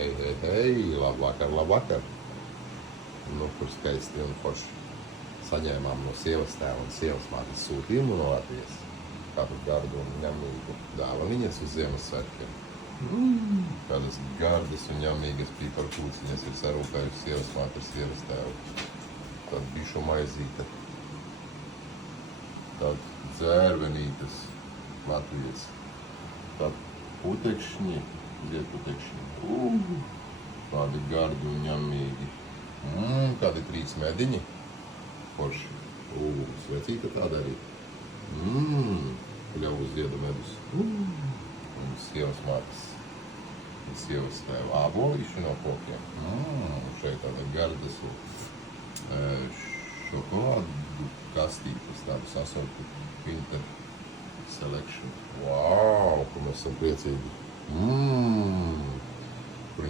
Hei, labvakar. Nu, kur skaisti un forši saņēmām no sievas tēva un sievas mātes sūtījumu no Latvijas. Kādu gardu un ņemīgu dāvaniņas uz Ziemassvētkiem. Kādas gardas un ņemīgas pīparkūciņas ir sarūpējusi sievas māte ar sievas tēvu. Tāda bišu maizīte. Tāda dzērvenītes Latvijas. Tāda putekšņi, ziedputekšņi. Tādi gardi un ņemīgi. Kādi 3 mediņi. Forši. Svecīta tāda arī. Ļauj ziedu medus. Un sievas mātes. Un sievas tēva ābolīši no kokiem. Šeit tāda gardas un šokolādu kastītes, tādu sasauktu Winter Selection. Wow, ko mēs esam priecīgi.